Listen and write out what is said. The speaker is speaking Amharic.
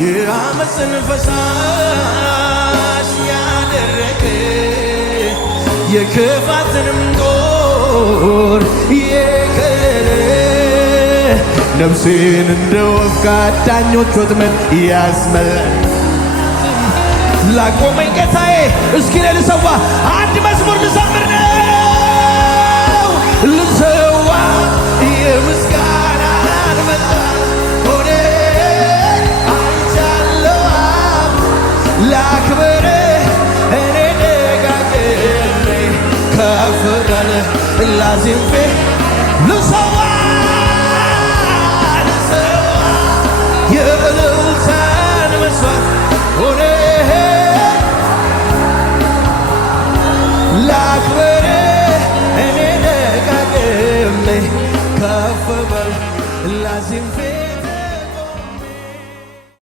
የአመፅን ፈሳሽ ያደረቀ የክፋትንም ጦር የከለለ ነፍሴን እንደ ወፍ ከአዳኞች ወጥመድ ያስመለጠ ላቆመኝ ጌታዬ እስኪ ልሰዋ አንድ መዝሙር ልዘምር ነው ልሰዋ የምስጋናን መጠን ሆነ አይቻለሁ ላክብር እኔ ደጋግሜ ከፍ በል ላዜም ልሰዋ